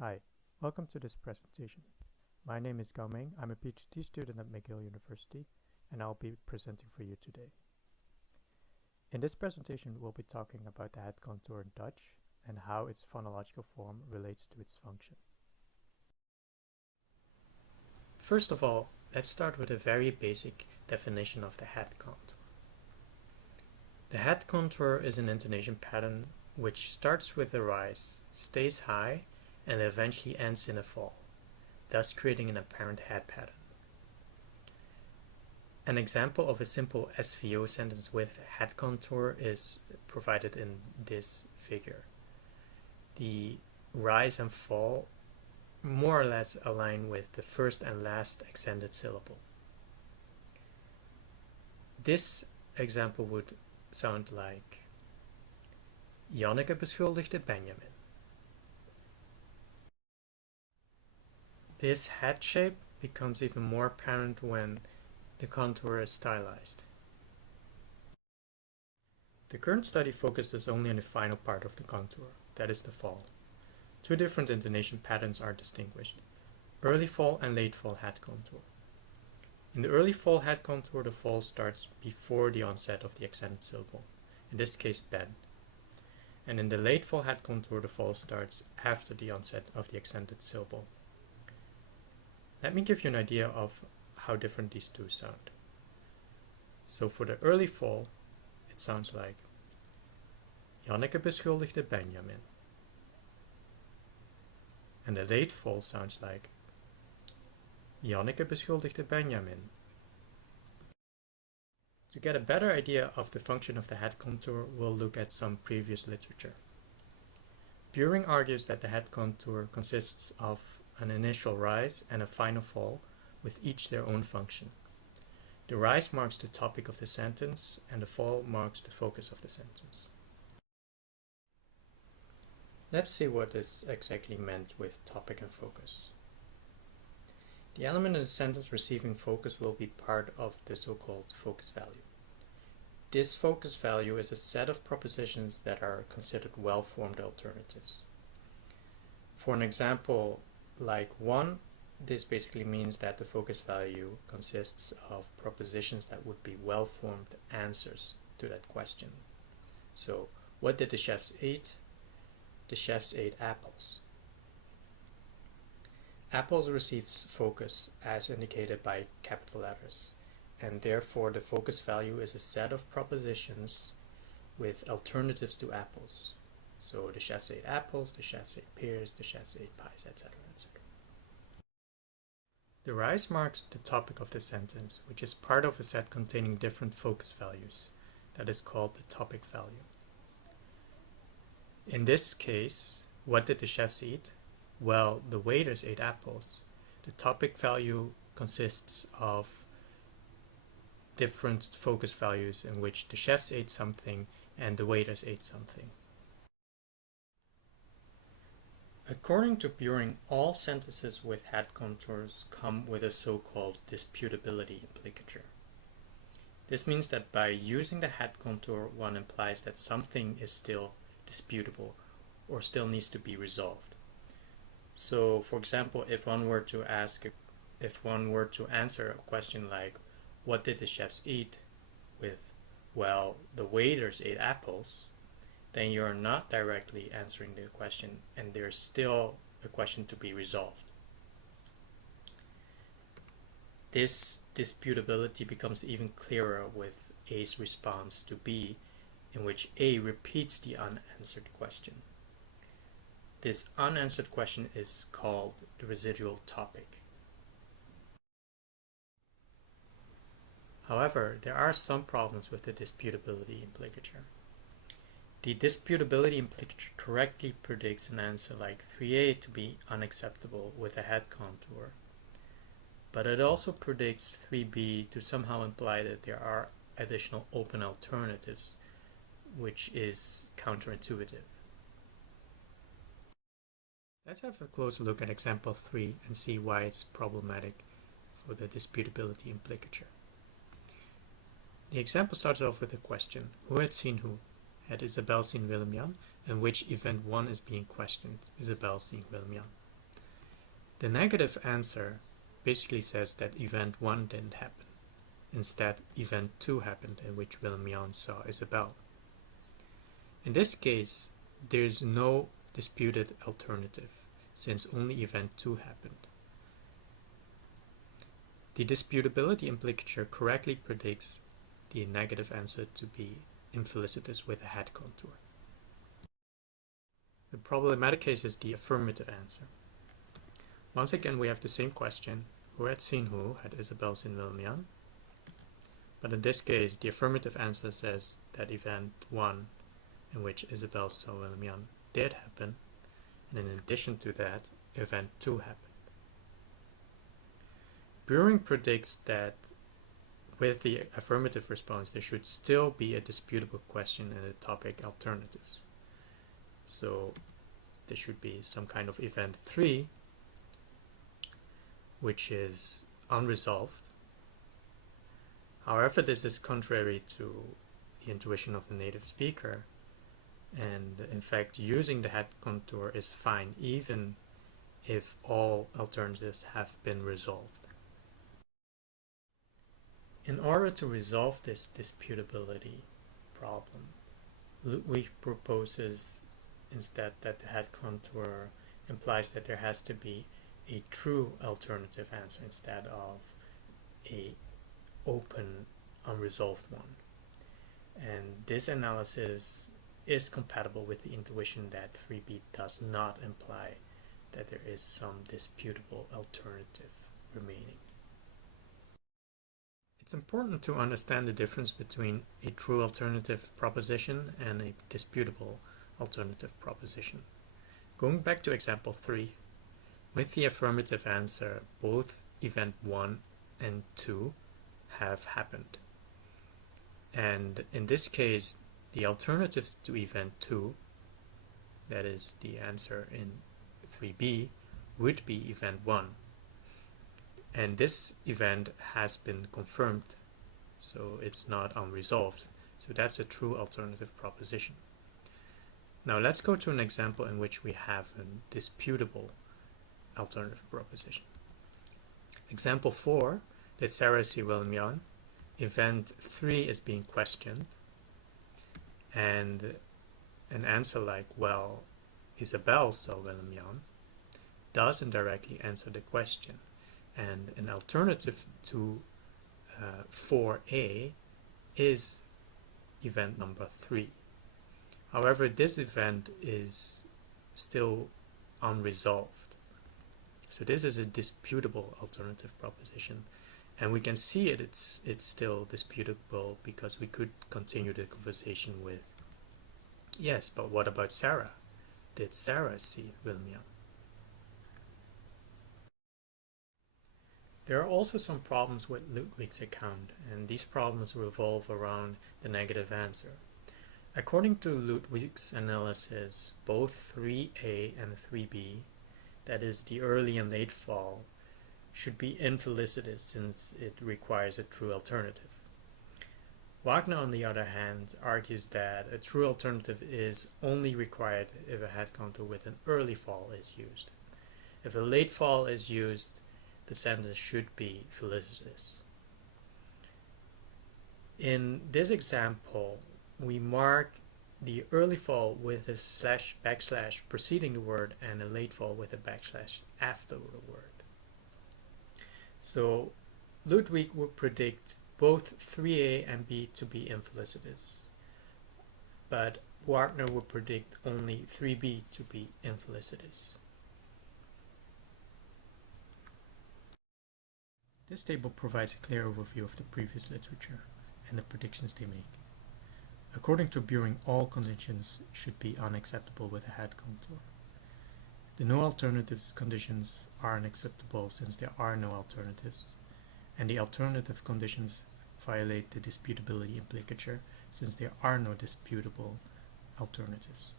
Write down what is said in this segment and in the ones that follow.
Hi, welcome to this presentation. My name is Gouming. I'm a PhD student at McGill University, and I'll be presenting for you today. In this presentation, we'll be talking about the head contour in Dutch and how its phonological form relates to its function. First of all, let's start with a very basic definition of the head contour. The head contour is an intonation pattern which starts with a rise, stays high, and eventually ends in a fall, thus creating an apparent head pattern. An example of a simple SVO sentence with head contour is provided in this figure. The rise and fall more or less align with the first and last accented syllable. This example would sound like Janneke beschuldigde Benjamin. This head shape becomes even more apparent when the contour is stylized. The current study focuses only on the final part of the contour, that is the fall. Two different intonation patterns are distinguished: early fall and late fall head contour. In the early fall head contour, the fall starts before the onset of the accented syllable, in this case ben. And in the late fall head contour, the fall starts after the onset of the accented syllable. Let me give you an idea of how different these two sound. So for the early fall, it sounds like Janneke beschuldigde Benjamin. And the late fall sounds like Janneke beschuldigde Benjamin. To get a better idea of the function of the head contour, we'll look at some previous literature. Büring argues that the head contour consists of an initial rise and a final fall, with each their own function. The rise marks the topic of the sentence, and the fall marks the focus of the sentence. Let's see what is exactly meant with topic and focus. The element in the sentence receiving focus will be part of the so-called focus value. This focus value is a set of propositions that are considered well-formed alternatives. For an example like 1, this basically means that the focus value consists of propositions that would be well-formed answers to that question. So, what did the chefs eat? The chefs ate apples. Apples receives focus as indicated by capital letters, and therefore the focus value is a set of propositions with alternatives to apples. So the chefs ate apples, the chefs ate pears, the chefs ate pies, etc., etc. The rise marks the topic of the sentence, which is part of a set containing different focus values. That is called the topic value. In this case, what did the chefs eat? Well, the waiters ate apples. The topic value consists of different focus values in which the chefs ate something and the waiters ate something. According to Büring, all sentences with head contours come with a so-called disputability implicature. This means that by using the head contour, one implies that something is still disputable or still needs to be resolved. So, for example, if one were to answer a question like, what did the chefs eat? With, well, the waiters ate apples, then you're not directly answering the question, and there's still a question to be resolved. This disputability becomes even clearer with A's response to B, in which A repeats the unanswered question. This unanswered question is called the residual topic. However, there are some problems with the disputability implicature. The disputability implicature correctly predicts an answer like 3A to be unacceptable with a head contour, but it also predicts 3B to somehow imply that there are additional open alternatives, which is counterintuitive. Let's have a closer look at example 3 and see why it's problematic for the disputability implicature. The example starts off with a question: who had seen who? Had Isabel seen Willem-Jan? And which event 1 is being questioned? Isabel seeing Willem-Jan. The negative answer basically says that event 1 didn't happen. Instead, event 2 happened, in which Willem-Jan saw Isabel. In this case, there is no disputed alternative, since only event 2 happened. The disputability implicature correctly predicts the negative answer to be infelicitous with a head contour. The problematic case is the affirmative answer. Once again, we have the same question: who had seen who? Had Isabel seen Willem-Jan? But in this case, the affirmative answer says that event 1, in which Isabel saw Willem-Jan, did happen, and in addition to that, event 2 happened. Büring predicts that with the affirmative response, there should still be a disputable question in the topic alternatives. So there should be some kind of event 3, which is unresolved. However, this is contrary to the intuition of the native speaker, and in fact, using the head contour is fine even if all alternatives have been resolved. In order to resolve this disputability problem, Ludwig proposes instead that the head contour implies that there has to be a true alternative answer instead of a open, unresolved one. And this analysis is compatible with the intuition that 3b does not imply that there is some disputable alternative remaining. It's important to understand the difference between a true alternative proposition and a disputable alternative proposition. Going back to example 3, with the affirmative answer, both event 1 and 2 have happened. And in this case, the alternatives to event 2, that is the answer in 3b, would be event 1. And this event has been confirmed, so it's not unresolved. So that's a true alternative proposition. Now let's go to an example in which we have a disputable alternative proposition. Example 4, did Sarah see Willem-Jan? Event 3 is being questioned, and an answer like, well, Isabel saw Willem-Jan does indirectly answer the question, and an alternative to 4a is event number 3. However, this event is still unresolved. So this is a disputable alternative proposition. And we can see it's still disputable because we could continue the conversation with, yes, but what about Sarah? Did Sarah see Willem-Jan? There are also some problems with Ludwig's account, and these problems revolve around the negative answer. According to Ludwig's analysis, both 3a and 3b, that is the early and late fall, should be infelicitous since it requires a true alternative. Wagner, on the other hand, argues that a true alternative is only required if a head contour with an early fall is used. If a late fall is used, the sentence should be felicitous. In this example, we mark the early fall with a slash backslash preceding the word and a late fall with a backslash after the word. So Ludwig would predict both 3a and b to be infelicitous, but Wagner would predict only 3b to be infelicitous. This table provides a clear overview of the previous literature and the predictions they make. According to Büring, all conditions should be unacceptable with a head contour. The no alternatives conditions are unacceptable since there are no alternatives, and the alternative conditions violate the disputability implicature since there are no disputable alternatives.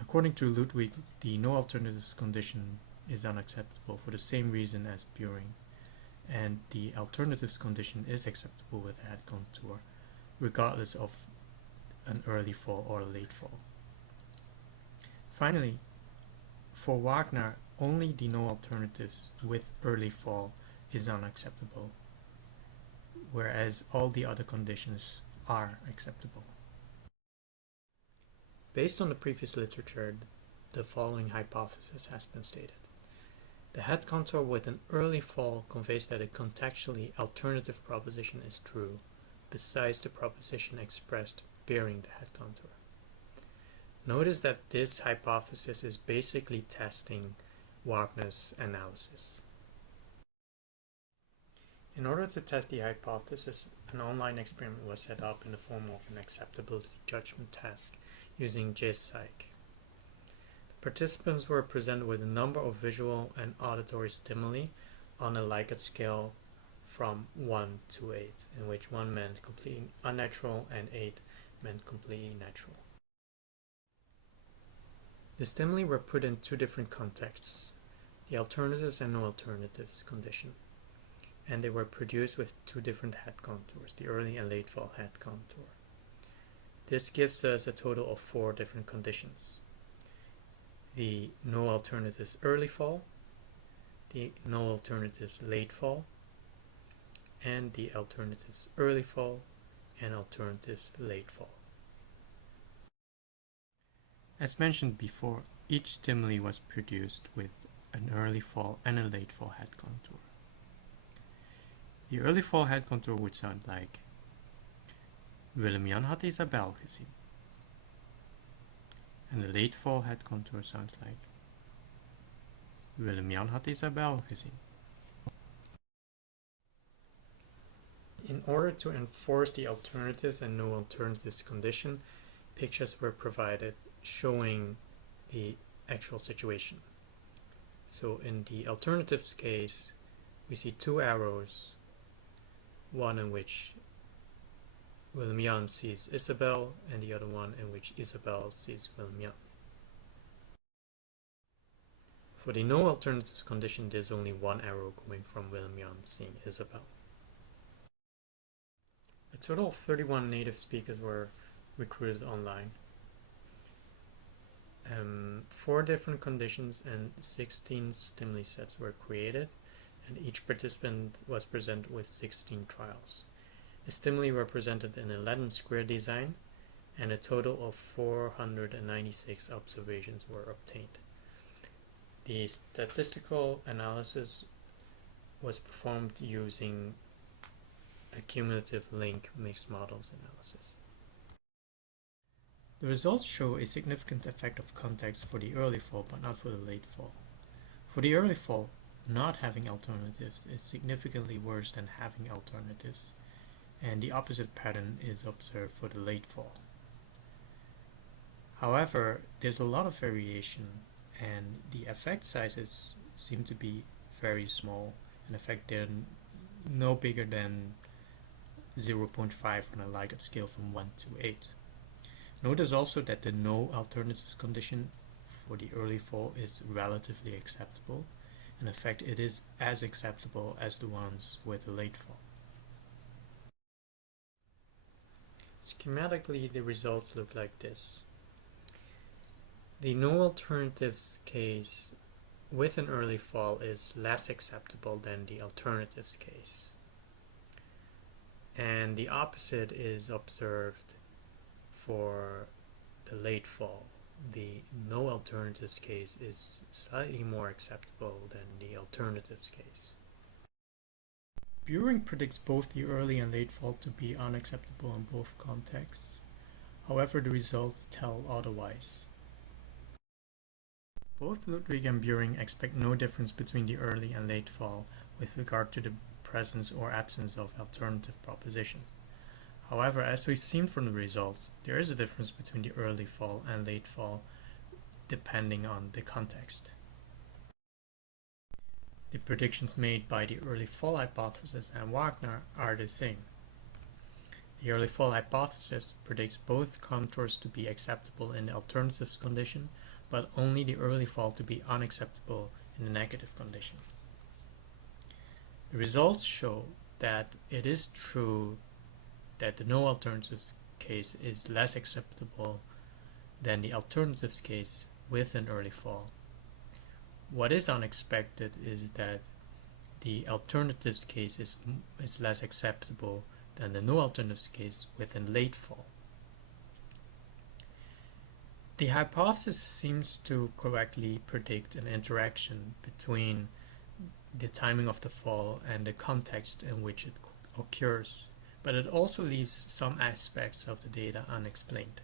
According to Ludwig, the no alternatives condition is unacceptable for the same reason as Büring, and the alternatives condition is acceptable with a head contour, regardless of an early fall or a late fall. Finally, for Wagner, only the no alternatives with early fall is unacceptable, whereas all the other conditions are acceptable. Based on the previous literature, the following hypothesis has been stated. The head contour with an early fall conveys that a contextually alternative proposition is true, besides the proposition expressed bearing the head contour. Notice that this hypothesis is basically testing Wagner's analysis. In order to test the hypothesis, an online experiment was set up in the form of an acceptability judgment task using JSPSYCH. The participants were presented with a number of visual and auditory stimuli on a Likert scale from 1 to 8, in which 1 meant completely unnatural and 8 meant completely natural. The stimuli were put in two different contexts, the alternatives and no alternatives condition, and they were produced with two different head contours, the early and late fall head contour. This gives us a total of 4 different conditions: the no alternatives early fall, the no alternatives late fall, and the alternatives early fall and alternatives late fall. As mentioned before, each stimuli was produced with an early fall and a late fall head contour. The early fall head contour would sound like: Willem-Jan had Isabel gezien. And the late fall head contour sounds like: Willem-Jan had Isabel gezien. In order to enforce the alternatives and no alternatives condition, pictures were provided showing the actual situation. So in the alternatives case, we see 2 arrows, one in which Willem-Jan sees Isabel and the other one in which Isabel sees Willem-Jan. For the no alternatives condition, there's only 1 arrow going from Willem-Jan seeing Isabel. A total of 31 native speakers were recruited online. 4 different conditions and 16 stimuli sets were created, and each participant was presented with 16 trials. The stimuli were presented in a Latin square design, and a total of 496 observations were obtained. The statistical analysis was performed using a cumulative link mixed models analysis. The results show a significant effect of context for the early fall, but not for the late fall. For the early fall, not having alternatives is significantly worse than having alternatives, and the opposite pattern is observed for the late fall. However, there's a lot of variation, and the effect sizes seem to be very small. In fact, they're no bigger than 0.5 on a Likert scale from 1 to 8. Notice also that the no alternatives condition for the early fall is relatively acceptable. In fact, it is as acceptable as the ones with the late fall. Schematically, the results look like this. The no alternatives case with an early fall is less acceptable than the alternatives case. And the opposite is observed for the late fall. The no alternatives case is slightly more acceptable than the alternatives case. Büring predicts both the early and late fall to be unacceptable in both contexts. However, the results tell otherwise. Both Ludwig and Büring expect no difference between the early and late fall with regard to the presence or absence of alternative proposition. However, as we've seen from the results, there is a difference between the early fall and late fall depending on the context. The predictions made by the early fall hypothesis and Wagner are the same. The early fall hypothesis predicts both contours to be acceptable in the alternatives condition, but only the early fall to be unacceptable in the negative condition. The results show that it is true that the no alternatives case is less acceptable than the alternatives case with an early fall, What is unexpected is that the alternatives case is less acceptable than the no alternatives case within late fall. The hypothesis seems to correctly predict an interaction between the timing of the fall and the context in which it occurs, but it also leaves some aspects of the data unexplained.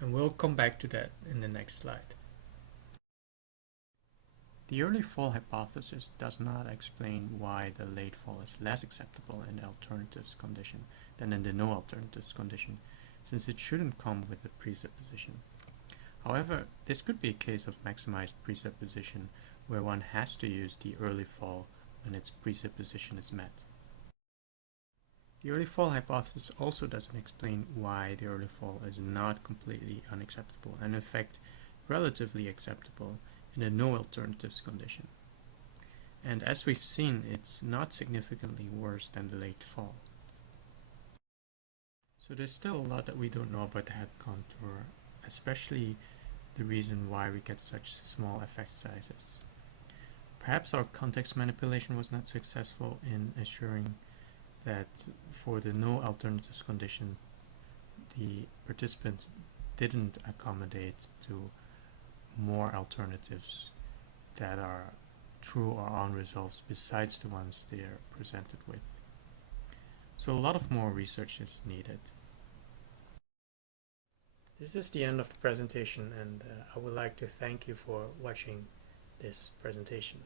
And we'll come back to that in the next slide. The early fall hypothesis does not explain why the late fall is less acceptable in the alternatives condition than in the no alternatives condition, since it shouldn't come with a presupposition. However, this could be a case of maximized presupposition where one has to use the early fall when its presupposition is met. The early fall hypothesis also doesn't explain why the early fall is not completely unacceptable and in fact relatively acceptable in a no alternatives condition. And as we've seen, it's not significantly worse than the late fall. So there's still a lot that we don't know about the head contour, especially the reason why we get such small effect sizes. Perhaps our context manipulation was not successful in assuring that for the no alternatives condition, the participants didn't accommodate to more alternatives that are true or unresolved besides the ones they are presented with. So a lot of more research is needed. This is the end of the presentation, and I would like to thank you for watching this presentation.